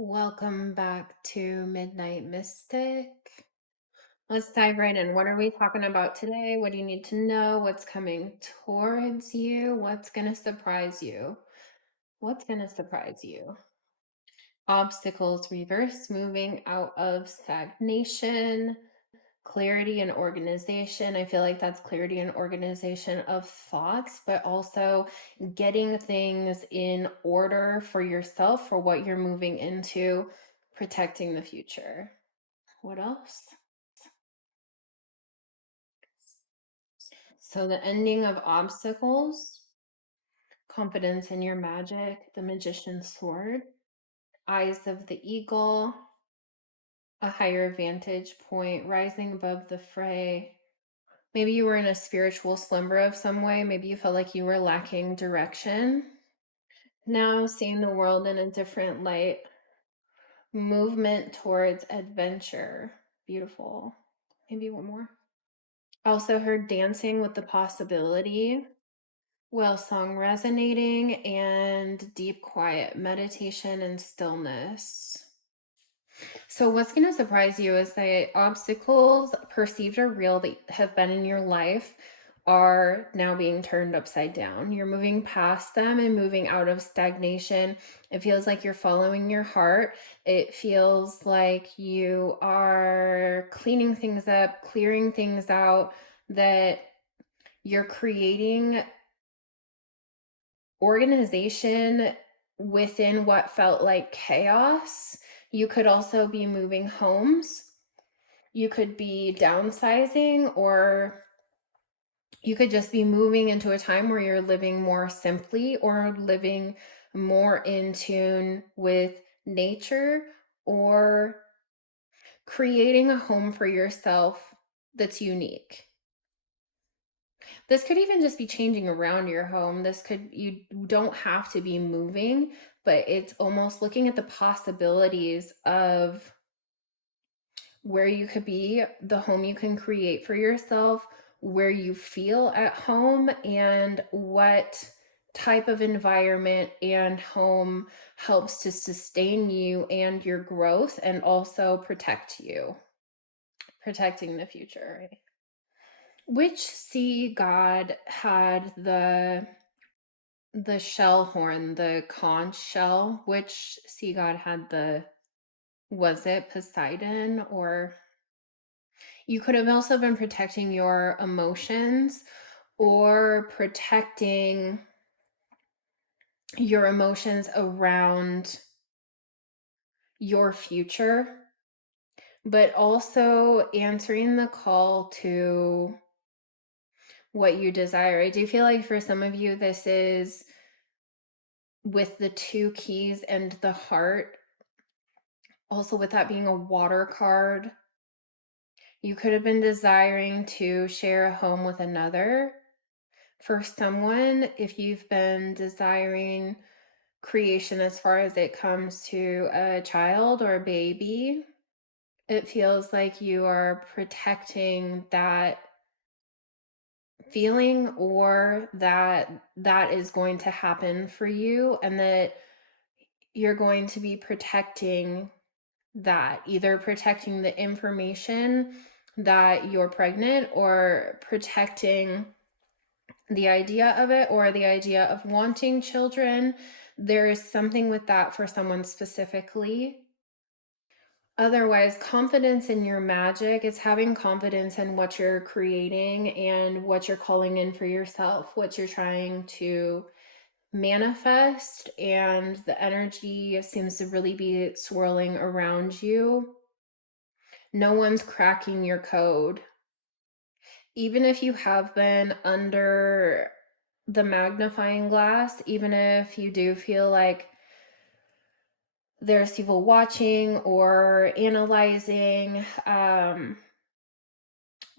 Welcome back to Midnight Mystic. Let's dive right in. What are we talking about today? What do you need to know? What's coming towards you? What's going to surprise you? What's going to surprise you? Obstacles reverse, moving out of stagnation, clarity and organization. I feel like that's clarity and organization of thoughts, but also getting things in order for yourself for what you're moving into, protecting the future. What else? So, the ending of obstacles, confidence in your magic, the magician's sword, eyes of the eagle, a higher vantage point, rising above the fray. Maybe you were in a spiritual slumber of some way. Maybe you felt like you were lacking direction. Now, seeing the world in a different light, movement towards adventure. Beautiful. Maybe one more. Also heard dancing with the possibility, well song resonating, and deep quiet meditation and stillness. So, what's going to surprise you is that obstacles, perceived or real, that have been in your life are now being turned upside down. You're moving past them and moving out of stagnation. It feels like you're following your heart. It feels like you are cleaning things up, clearing things out, that you're creating organization within what felt like chaos. You could also be moving homes. You could be downsizing, or you could just be moving into a time where you're living more simply or living more in tune with nature, or creating a home for yourself that's unique. This could even just be changing around your home. You don't have to be moving, but it's almost looking at the possibilities of where you could be, the home you can create for yourself, where you feel at home, and what type of environment and home helps to sustain you and your growth and also protect you, protecting the future. Right? Which sea god had the shell horn, the conch shell? Which sea god had was it Poseidon? Or you could have also been protecting your emotions or protecting your emotions around your future, but also answering the call to what you desire. I do feel like for some of you, this is with the two keys and the heart. Also, with that being a water card, you could have been desiring to share a home with another. For someone, if you've been desiring creation as far as it comes to a child or a baby, it feels like you are protecting that feeling, or that is going to happen for you, and that you're going to be protecting that, either protecting the information that you're pregnant, or protecting the idea of it, or the idea of wanting children. There is something with that for someone specifically. Otherwise, confidence in your magic is having confidence in what you're creating and what you're calling in for yourself, what you're trying to manifest, and the energy seems to really be swirling around you. No one's cracking your code. Even if you have been under the magnifying glass, even if you do feel like there's people watching or analyzing,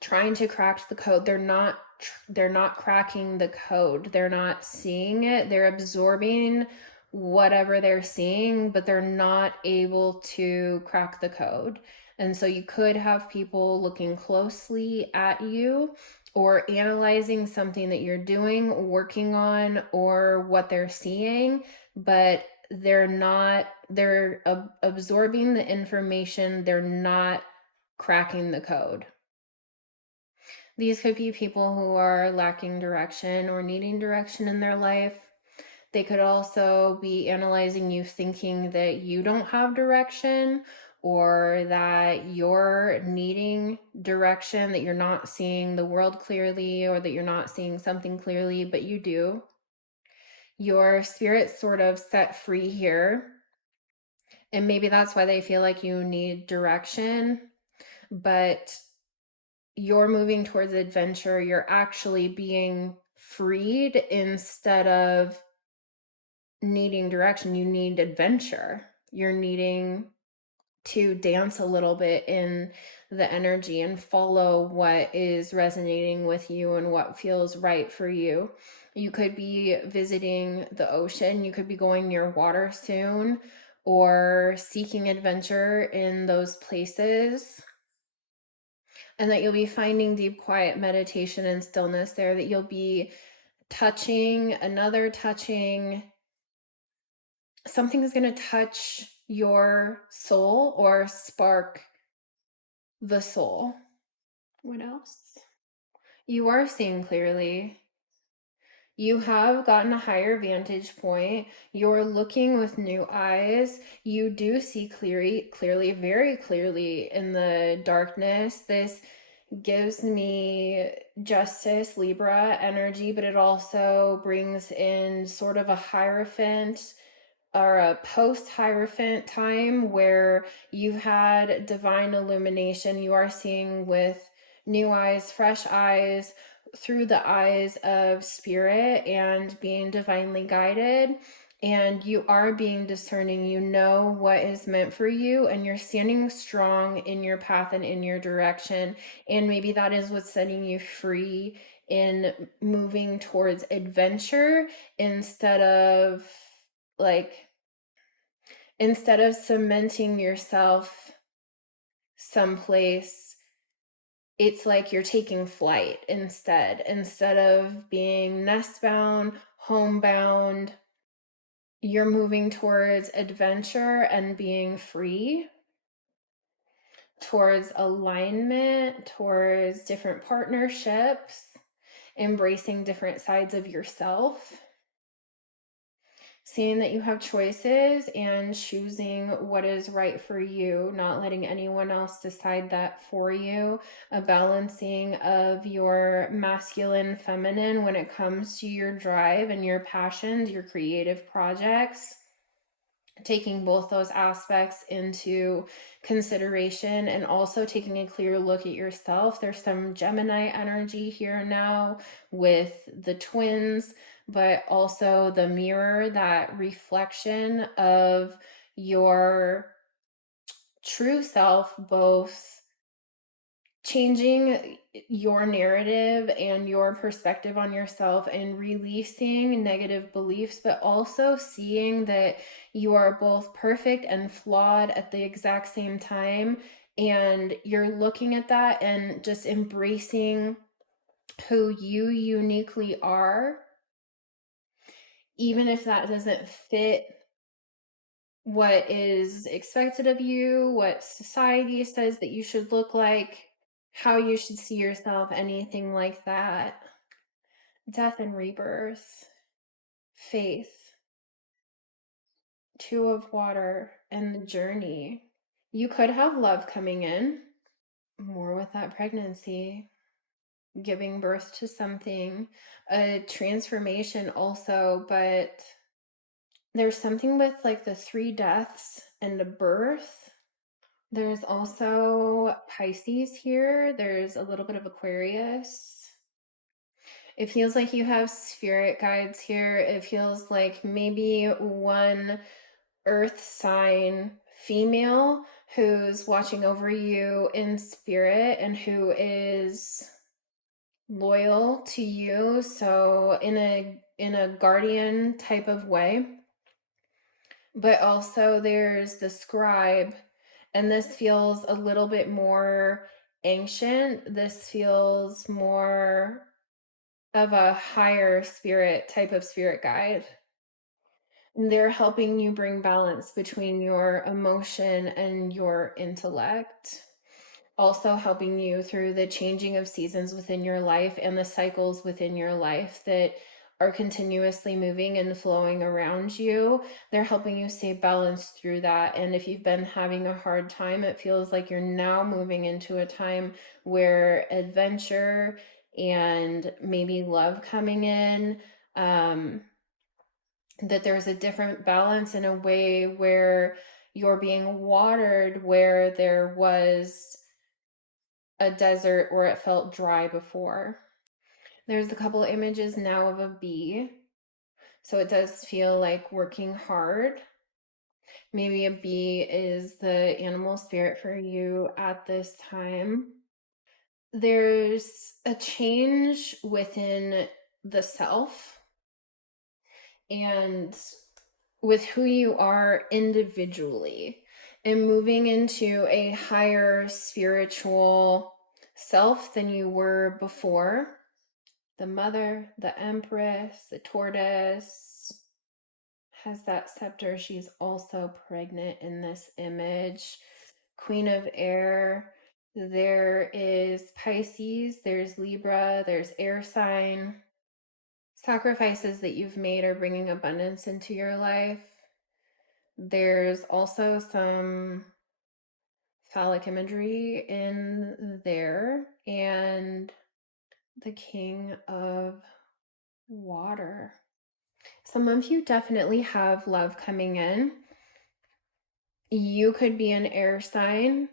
trying to crack the code, they're not cracking the code. They're not seeing it. They're absorbing whatever they're seeing, but they're not able to crack the code. And so you could have people looking closely at you or analyzing something that you're doing, working on, or what they're seeing, but they're absorbing the information, they're not cracking the code. These could be people who are lacking direction or needing direction in their life. They could also be analyzing you, thinking that you don't have direction, or that you're needing direction, that you're not seeing the world clearly, or that you're not seeing something clearly, but you do. Your spirit's sort of set free here. And maybe that's why they feel like you need direction, but you're moving towards adventure. You're actually being freed instead of needing direction. You need adventure. You're needing to dance a little bit in the energy and follow what is resonating with you and what feels right for you. You could be visiting the ocean, you could be going near water soon, or seeking adventure in those places. And that you'll be finding deep, quiet meditation and stillness there, that you'll be touching, something is going to touch your soul or spark the soul. What else? You are seeing clearly. You have gotten a higher vantage point. You're looking with new eyes. You do see clearly, very clearly in the darkness. This gives me Justice, Libra energy, but it also brings in sort of a Hierophant or a post Hierophant time where you've had divine illumination. You are seeing with new eyes, fresh eyes, through the eyes of spirit and being divinely guided. And you are being discerning. You know what is meant for you, and you're standing strong in your path and in your direction. And maybe that is what's setting you free in moving towards adventure instead of like cementing yourself someplace. It's like you're taking flight instead of being nest bound, homebound. You're moving towards adventure and being free, towards alignment, towards different partnerships, embracing different sides of yourself, seeing that you have choices and choosing what is right for you, not letting anyone else decide that for you. A balancing of your masculine, feminine when it comes to your drive and your passions, your creative projects. Taking both those aspects into consideration and also taking a clear look at yourself. There's some Gemini energy here now with the twins, but also the mirror, that reflection of your true self, both changing your narrative and your perspective on yourself and releasing negative beliefs, but also seeing that you are both perfect and flawed at the exact same time. And you're looking at that and just embracing who you uniquely are, even if that doesn't fit what is expected of you, what society says that you should look like, how you should see yourself, anything like that. Death and rebirth, faith, two of water, and the journey. You could have love coming in, more with that pregnancy, giving birth to something, a transformation also, but there's something with like the three deaths and a birth. There's also Pisces here. There's a little bit of Aquarius. It feels like you have spirit guides here. It feels like maybe one earth sign female who's watching over you in spirit and who is loyal to you, so in a guardian type of way. But also there's the Scribe, and this feels a little bit more ancient. This feels more of a higher spirit type of spirit guide. They're helping you bring balance between your emotion and your intellect. Also helping you through the changing of seasons within your life and the cycles within your life that are continuously moving and flowing around you. They're helping you stay balanced through that. And if you've been having a hard time, it feels like you're now moving into a time where adventure and maybe love coming in, that there's a different balance in a way where you're being watered where there was a desert or it felt dry before. There's a couple images now of a bee. So it does feel like working hard. Maybe a bee is the animal spirit for you at this time. There's a change within the self and with who you are individually and moving into a higher spiritual self than you were before. The mother, the empress, the tortoise has that scepter. She's also pregnant in this image. Queen of air. There is Pisces, there's Libra, there's air sign. Sacrifices that you've made are bringing abundance into your life. There's also some phallic imagery in there, and the King of water. Some of you definitely have love coming in. You could be an air sign.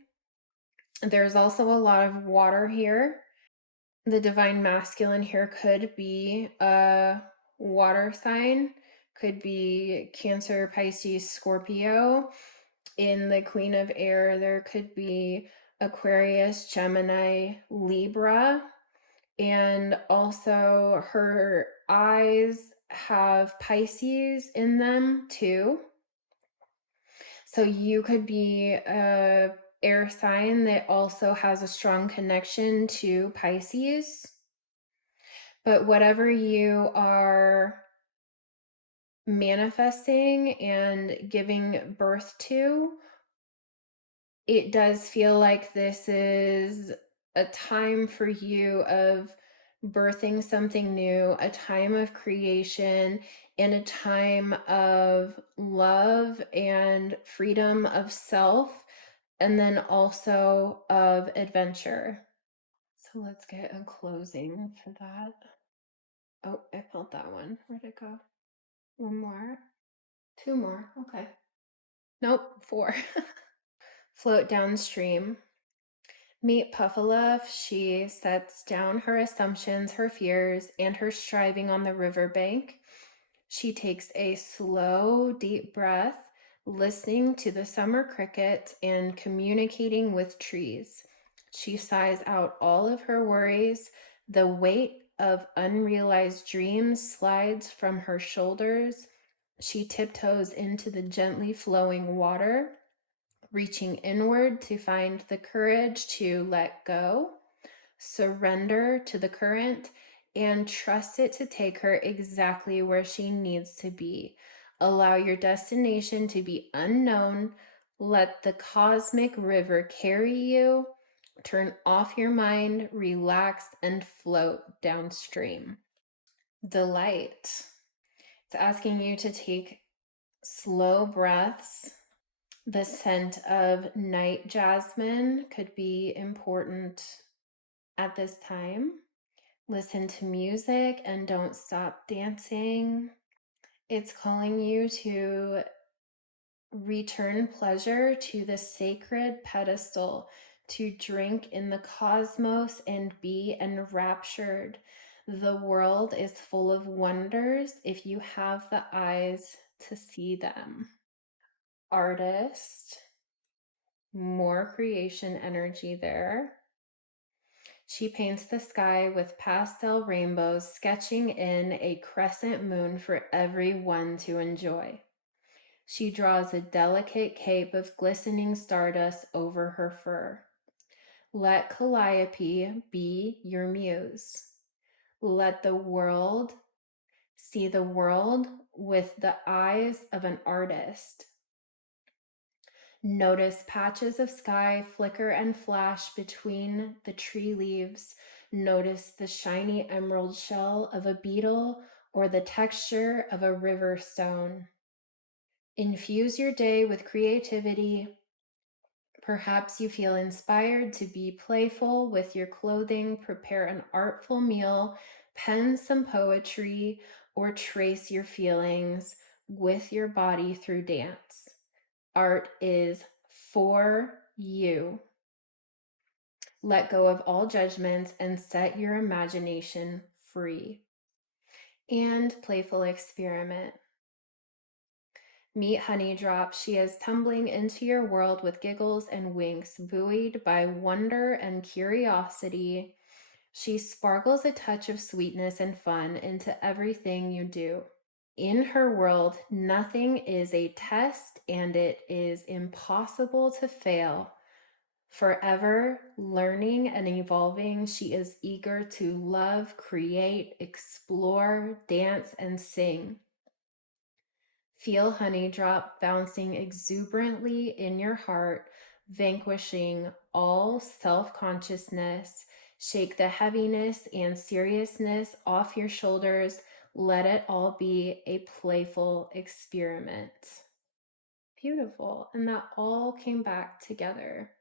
There's also a lot of water here. The divine masculine here could be a water sign, could be Cancer, Pisces, Scorpio. In the Queen of Air, there could be Aquarius, Gemini, Libra. And also her eyes have Pisces in them too. So you could be a air sign that also has a strong connection to Pisces. But whatever you are manifesting and giving birth to, it does feel like this is a time for you of birthing something new, a time of creation, and a time of love and freedom of self, and then also of adventure. So let's get a closing for that. Oh, I felt that one. Where'd it go? One more. Two more. Okay. Nope, four. Float downstream. Meet Puffaluf. She sets down her assumptions, her fears, and her striving on the riverbank. She takes a slow, deep breath, listening to the summer crickets and communicating with trees. She sighs out all of her worries. The weight of unrealized dreams slides from her shoulders. She tiptoes into the gently flowing water, reaching inward to find the courage to let go, surrender to the current, and trust it to take her exactly where she needs to be. Allow your destination to be unknown. Let the cosmic river carry you. Turn off your mind, relax, and float downstream. Delight. It's asking you to take slow breaths. The scent of night jasmine could be important at this time. Listen to music and don't stop dancing. It's calling you to return pleasure to the sacred pedestal, to drink in the cosmos and be enraptured. The world is full of wonders if you have the eyes to see them. Artist, more creation energy there. She paints the sky with pastel rainbows, sketching in a crescent moon for everyone to enjoy. She draws a delicate cape of glistening stardust over her fur. Let Calliope be your muse. Let the world see the world with the eyes of an artist. Notice patches of sky flicker and flash between the tree leaves. Notice the shiny emerald shell of a beetle or the texture of a river stone. Infuse your day with creativity. Perhaps you feel inspired to be playful with your clothing, prepare an artful meal, pen some poetry, or trace your feelings with your body through dance. Art is for you. Let go of all judgments and set your imagination free. And playful experiment. Meet Honeydrop. She is tumbling into your world with giggles and winks, buoyed by wonder and curiosity. She sparkles a touch of sweetness and fun into everything you do. In her world, nothing is a test and it is impossible to fail. Forever learning and evolving, she is eager to love, create, explore, dance, and sing. Feel Honeydrop bouncing exuberantly in your heart, vanquishing all self-consciousness. Shake the heaviness and seriousness off your shoulders. Let it all be a playful experiment. Beautiful. And that all came back together.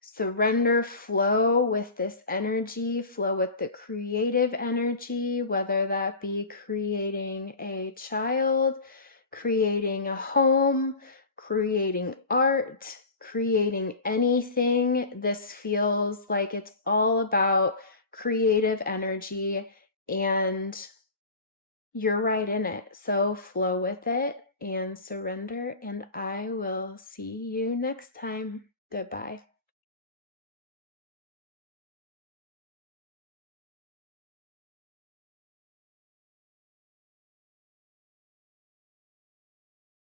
Surrender, flow with this energy, flow with the creative energy, whether that be creating a child, creating a home, creating art, creating anything. This feels like it's all about creative energy, and you're right in it. So flow with it and surrender, and I will see you next time. Goodbye.